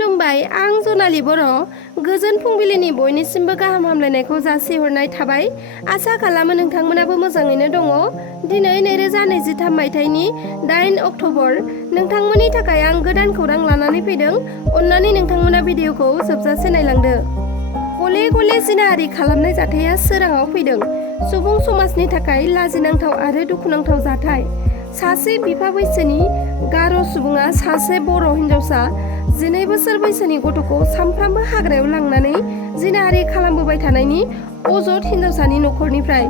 खुलुमबाय, आं जनाली बर'। गोजोन फुंबिलिनि बयनिसिमबो गाहाम हामलायनायखौ जासिहरनाय थाबाय। आसा खालामो नोंथांमोनाबो मोजाङैनो दङ। दिनै 2023 मायथाइनि 8 अक्ट'बर। नोंथांमोननि थाखाय आं गोदान खौरां लानानै फैदों। अन्नानै नोंथांमोना भिडिअखौ जोबजासे नायलांदो। गले गले जिनाहारि खालामनाय जाथाया सोराङाव फैदों। सुबुं समाजनि थाखाय लाजिनांथाव आरो दुखुनांथाव जाथाय। सासे बिफा बैसोनि गार' सुबुङा सासे बर' हिनजावसा 12 बोसोर बैसोनि गथ'खौ सानफ्रामबो हाग्रायाव लांनानै जिनाहारि खालामबोबाय थानायनि अजद हिनजावसानि नखरनिफ्राय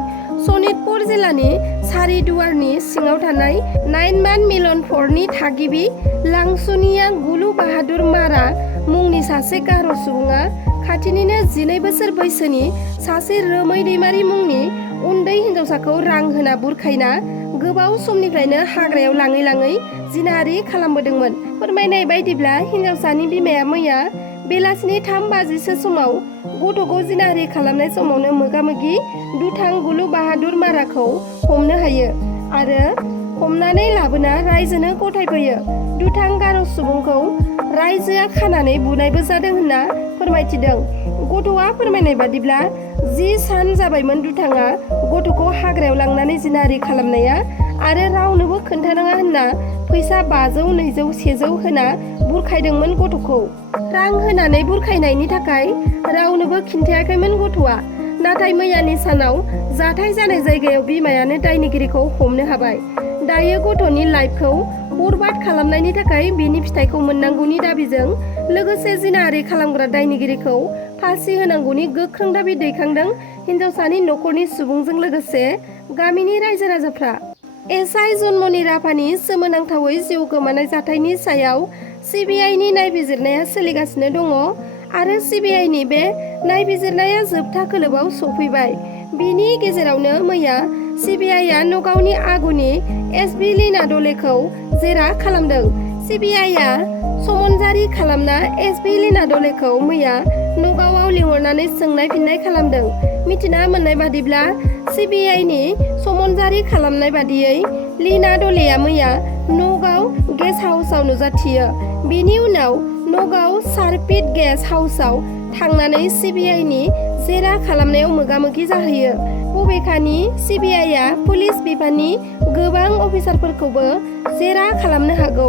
सनितपुर जिल्लानि सारिदुवारनि सिङाव थानाय 9 मिलनपुरनि थागिबि लांसुनिया गुलु बाहादुर मारा मुंनि सासे गार' सुबुङा खाथिनिनो 12 बोसोर बैसोनि सासे रोमै दैमारि मुंनि उन्दै हिनजावसाखौ रां होना बुरखायना गोबाव समनिफ्रायनो हाग्रायाव लाङै लाङै जिनाहारि खालामबोदोंमोन। फोरमायनाय बायदिब्ला हिनजावसानि बिमाया मैया बेलासिनि 3 बाजिसो समाव गथ'खौ जिनाहारि खालामनाय समावनो मोगा-मोगि दुथां गुलु बाहादुर माराखौ हमनो हायो आरो हमनानै लाबोना रायजोनो गथायफैयो। दुथां गार' सुबुंखौ रायजोआ खानानै बुनायबो जादों होनना फोरमायथिदों। गथ'आ फोरमायनाय बादिब्ला 10 सान जाबायमोन दुथाङा गथ'खौ हाग्रायाव लांनानै जिनाहारि खालामनाया आरो रावनोबो खोन्थानाङा होनना फैसा 500, 200, 100 होना बुरखायदोंमोन गथ'खौ। रां होनानै बुरखायनायनि थाखाय रावनोबो खिन्थायाखैमोन गथ'आ। नाथाय मैयानि सानाव जाथाय जानाय जायगायाव बिमायानो दायनिगिरिखौ हमनो हाबाय। दायो गथ'नि लाइफखौ बरबाद खालामनायनि थाखाय बिनि फिथाइखौ मोननांगौनि दाबिजों लोगोसे जिनाहारि खालामग्रा दायनिगिरिखौ फासि होनांगौनि गोख्रों दाबि दैखांदों हिनजावसानि नखरनि सुबुंजों लोगोसे गामिनि रायजो राजाफ्रा। एसआइ जन्मनि राभानि सोमोनांथावै जिउ गोमानाय जाथायनि सायाव सिबिआइनि नायबिजिरनाया सोलिगासिनो दङ आरो सिबिआइनि बे नायबिजिरनाया जोबथा खोलोबाव सफैबाय। बिनि गेजेरावनो मैया सिबिआइआ नगावनि आगुनि एसबि लीना दलेखौ जेरा खालामदों। सिबिआइआ समनजारि खालामना एसबि लीना दलेखौ मैया नगावआव लिंहरनानै सोंनाय फिननाय खालामदों। मिथिना मोननाय बादिब्ला सिबिआइनि समनजारि खालामनाय बादियै लीना दलेया मैया नगाव गेस्ट हाउसआव नुजाथियो। बेनि उनाव नगाव सार्किट गेस्ट हाउसआव थांनानै सिबिआइनि जेरा खालामनायाव मोगा-मोगि जाहैयो। बबेखानि सिबिआइआ पुलिस बिफाननि गोबां अफिसारफोरखौबो जेरा खालामनो हागौ।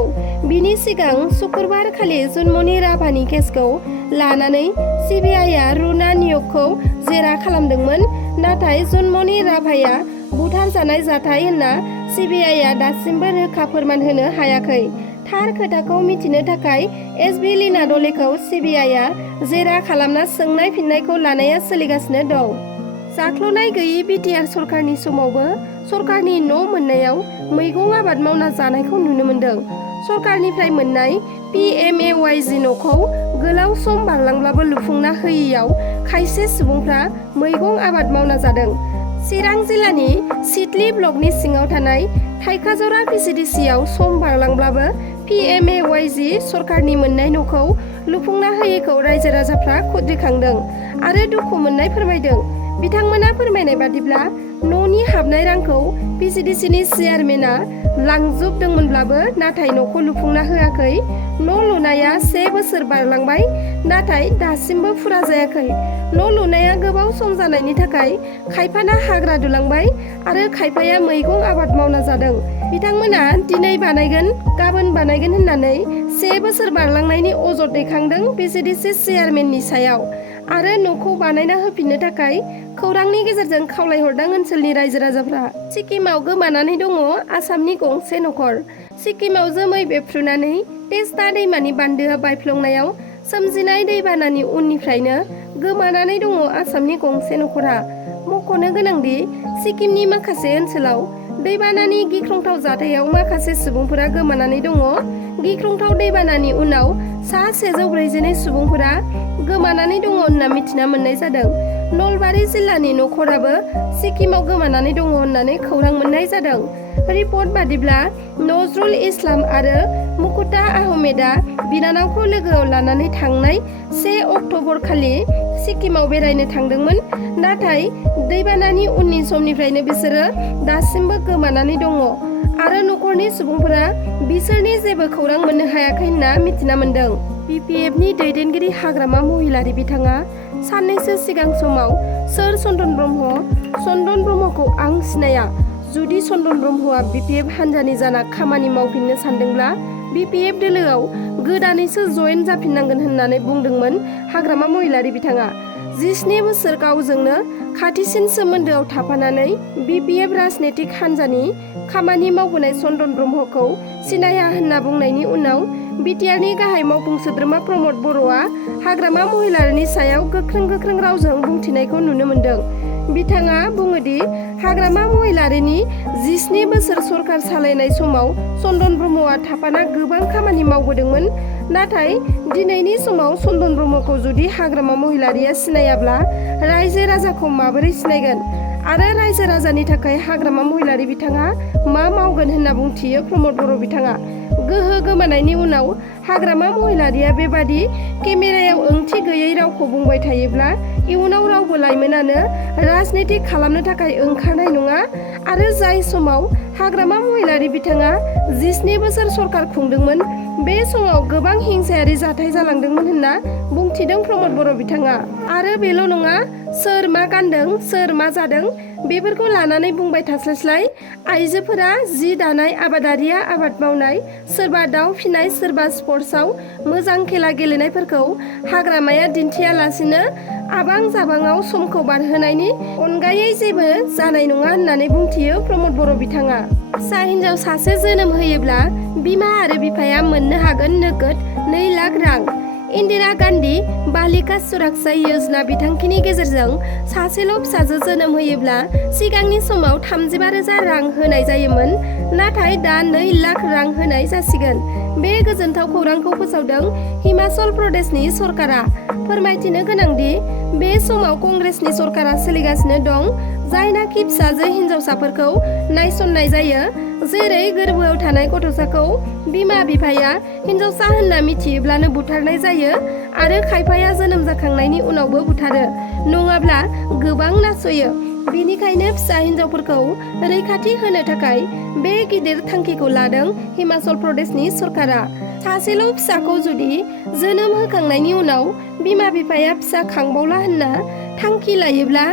बिनि सिगां सुक्रुबार खालि जन्मनि राभानि केसखौ लानानै सिबिआइआ रुना नियगखौ जेरा खालामदोंमोन। नाथाय जन्मनि राभाया बुथारजानाय जाथाय होनना सिबिआइआ दासिमबो रोखा फोरमान होनो हायाखै। थार खोथाखौ मिथिनो थाखाय एसबि लीना दलेखौ सिबिआइआ जेरा खालामना सोंनाय फिननायखौ लानाया सोलिगासिनो दं। जाख्ल'नाय गैयै बिटिआर सरकारनि समावबो सरकारनि न' मोननायाव मैगं आबाद मावना जानायखौ नुनो मोन्दों। सरकारनिफ्राय मोननाय PMAYG न'खौ गोलाव सम बारलांब्लाबो लुफुंना होयैयाव खायसे सुबुंफ्रा मैगं आबाद मावना जादों। चिरां जिल्लानि सिडली ब्लकनि सिङाव थानाय थाइखाजरा PCDCआव सम बारलांब्लाबो PMAYG सरकारनि मोननाय न'खौ लुफुंना होयैखौ रायजो राजाफ्रा खुद्रिखांदों आरो दुखु मोननाय फोरमायदों। बिथांमोना फोरमायनाय बादिब्ला न'नि हाबनाय रांखौ PCDCनि चेयारमेना लांजोबदोंमोनब्लाबो नाथाय न'खौ लुफुंना होआखै। न' लुनाया 1 बोसोर बारलांबाय नाथाय दासिमबो फुरा जायाखै। न' लुनाया गोबाव सम जानायनि थाखाय खायफाना हाग्रा दुलांबाय आरो खायफाया मैगं आबाद मावना जादों। बिथांमोना दिनै बानायगोन गाबोन बानायगोन होननानै 1 बोसोर बारलांनायनि अजद दैखांदों PCDC चेयारमेननि सायाव आरो न'खौ बानायना होफिननो थाखाय खौरांनि गेजेरजों खावलायहरदों ओनसोलनि रायजो राजाफ्रा। सिक्किमाव गोमानानै दङ आसामनि गंसे नखर। सिक्किमाव जोमै बेफ्रुनानै तेस्ता दैमानि बान्दोआ बायफ्लंनायाव सोमजिनाय दैबानानि उननिफ्रायनो गोमानानै दङ आसामनि गंसे नखरा। मख'नो गोनांदि सिक्किमनि माखासे ओनसोलाव दैबानानि गिख्रंथाव जाथायाव माखासे सुबुंफोरा गोमानानै दङ। गिख्रंथाव दैबानानि उनाव सा 142 सुबुंफोरा गोमानानै दङ होनना मिथिना मोननाय जादों। नलबारि जिल्लानि नखराबो सिक्किमाव गोमानानै दङ होननानै खौरां मोननाय जादों। रिपर्ट बादिब्ला नजरुल इस्लाम आरो मुकुता आहमेदा बिनानावखौ लोगोआव लानानै थांनाय 1 अक्ट'बर खालि सिक्किमाव बेरायनो थांदोंमोन। नाथाय दैबानानि उननि समनिफ्रायनो बिसोरो दासिमबो गोमानानै दङ आरो नखरनि सुबुंफोरा बिसोरनि जेबो खौरां मोननो हायाखै होनना मिथिना मोन्दों। BPFनि दैदेनगिरि हाग्रामा महिलारि बिथाङा साननैसो सिगां समाव सोर चन्दन ब्रह्म? चन्दन ब्रह्मखौ आं सिनाया। जुदि चन्दन ब्रह्मआ BPF हान्जानि जाना खामानि मावफिननो सानदोंब्ला BPF दोलोआव गोदानैसो जयेन जाफिननांगोन होननानै बुंदोंमोन हाग्रामा महिलारि बिथाङा। 17 बोसोर गावजोंनो खाथिसिन सोमोन्दोआव थाफानानै BPF राजनेतिक हान्जानि खामानि मावबोनाय चन्दन ब्रह्मखौ सिनाया होनना बुंनायनि उनाव बिटिआरनि गाहाय मावफुं सोद्रोमा प्रमद बर'आ हाग्रामा महिलारिनि सायाव गोख्रों रावजों बुंथिनायखौ नुनो मोन्दों। बिथाङा बुङोदि हाग्रामा महिलारिनि 17 बोसोर सरकार सालायनाय समाव चन्दन ब्रह्मआ थाफाना गोबां खामानि मावबोदोंमोन। नाथाय दिनैनि समाव चन्दन ब्रह्मखौ जुदि हाग्रामा महिलारिया सिनायाब्ला रायजो राजाखौ माबोरै सिनायगोन? आरो रायजो राजानि थाखाय हाग्रामा महिलारि बिथाङा मा मावगोन होनना बुंथियो प्रमद बर' बिथाङा। गोहो गोमानायनि उनाव हाग्रामा महिलारिया बेबादि केमेरायाव ओंथि गैयै रावखौ बुंबाय थायोब्ला इयुनाव रावबो लाइमोनानो राजनीतिक खालामनो थाखाय ओंखारनाय नङा। आरो जाय समाव हाग्रामा महिलारि बिथाङा 17 बोसोर सरकार खुंदोंमोन बे समाव गोबां हिंसायारि जाथाय जालांदोंमोन होनना बुंथिदों प्रमद बर' बिथाङा। आरो बेल' नङा, सोर मा गानदों, सोर मा जादों बेफोरखौ लानानै बुंबाय थास्लायस्लाय आइजोफोरा जि दानाय, आबादारिया आबाद मावनाय, सोरबा दाउ फिनाय, सोरबा स्पर्ट्सआव मोजां खेला गेलेनायफोरखौ हाग्रामाया दिन्थियालासिनो आबां जाबाङाव समखौ बारहोनायनि अनगायै जेबो जानाय नङा होननानै बुंथियो प्रमद बर' बिथाङा। फिसा हिन्जाव सासे जोनोम होयोब्ला बिमा आरो बिफाया मोननो हागोन नोगोद 2 लाख रां। इन्दिरा गान्धी बालिका सुरक्षा योजना बिथांखिनि गेजेरजों सासेल' फिसाजो जोनोम होयोब्ला सिगांनि समाव 35,000 रां होनाय जायोमोन, नाथाय दा 2 लाख रां होनाय जासिगोन। बे गोजोनथाव खौरांखौ फोसावदों हिमाचल प्रदेशनि सरकारा। फोरमायथिनो गोनांदि बे समाव कंग्रेसनि सरकारा सोलिगासिनो दं, जायनाखि फिसाजो हिन्जावसाफोरखौ नायसननाय जायो। जेरै गोरबोआव थानाय गथ'साखौ बिमा बिफाया हिन्जावसा होनना मिथियोब्लानो बुथारनाय जायो आरो खायफाया जोनोम जाखांनायनि उनावबो बुथारो, नङाब्ला गोबां नासयो। बेनिखायनो फिसा हिन्जावफोरखौ रैखाथि होनो थाखाय बे गिदिर थांखिखौ लादों हिमाचल प्रदेशनि सरकारा। सासेल' फिसाखौ जुदि जोनोम होखांनायनि उनाव बिमा बिफाया फिसा खांबावला होनना थांखि लायोब्ला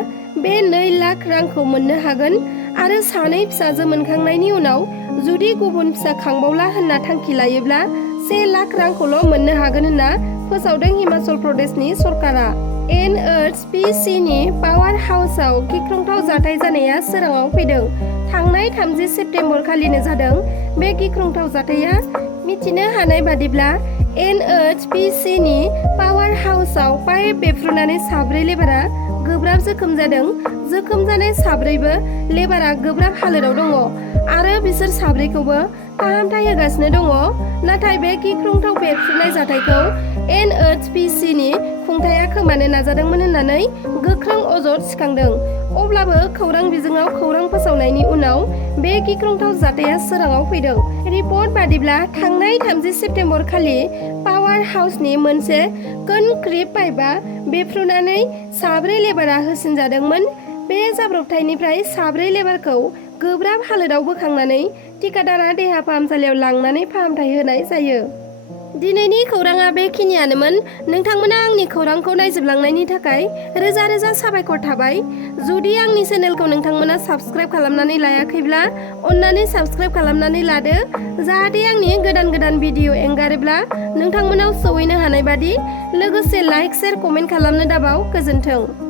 बे 2 लाख रांखौ मोननो हागोन आरो सानै फिसाजो मोनखांनायनि उनाव जुदि गुबुन फिसा खांबावला होनना थांखि लायोब्ला 1 लाख रांखौल' मोननो हागोन होनना फोसावदों हिमाचल प्रदेशनि सरकारा। NHPCनि पावार हाउसआव गिख्रंथाव जाथाय जानाया सोराङाव फैदों। थांनाय 30 सेप्तेम्बर खालिनो जादों बे गिख्रंथाव जाथाया। मिथिनो हानाय बादिब्ला NHPCनि पावार हाउसआव पाइप बेफ्रुनानै 4 लेबारा गोब्राब जोखोम जादों। जोखोम जानाय 4बो लेबारा गोब्राब हालोदाव दङ आरो बिसोर 4खौबो फाहामथाय होगासिनो दङ। नाथाय बे गिख्रंथाव बेफ्रुनाय जाथायखौ NHPCनि खुंथाया खोमानो नाजादोंमोन होननानै गोख्रों अजद सिखांदों। अब्लाबो खौरां बिजोङाव खौरां फोसावनायनि उनाव बे गिख्रंथाव जाथाया सोराङाव फैदों। रिपर्ट बादिब्ला थांनाय 30 सेप्तेम्बर खालि पावार हाउसनि मोनसे कनक्रिट पाइपआ बेफ्रुनानै 4 लेबारा होसिनजादोंमोन। बे जाब्रबथायनिफ्राय 4 लेबारखौ गोब्राब हालोदाव बोखांनानै ठिकादारआ देहा फाहामसालियाव लांनानै फाहामथाय होनाय जायो। दिनैनि खौराङा बेखिनियानोमोन। नोंथांमोना आंनि खौरांखौ नायजोबलांनायनि थाखाय रोजा रोजा साबायखर थाबाय। जुदि आंनि चेनेलखौ नोंथांमोना साबस्क्राइब खालामनानै लायाखैब्ला अन्नानै साबस्क्राइब खालामनानै लादो, जाहाथे आंनि गोदान भिडिअ एंगारोब्ला नोंथांमोनाव सौहैनो हानाय बादि। लोगोसे लाइक, शेयार, कमेन्ट खालामनो दाबाव। गोजोन्थों।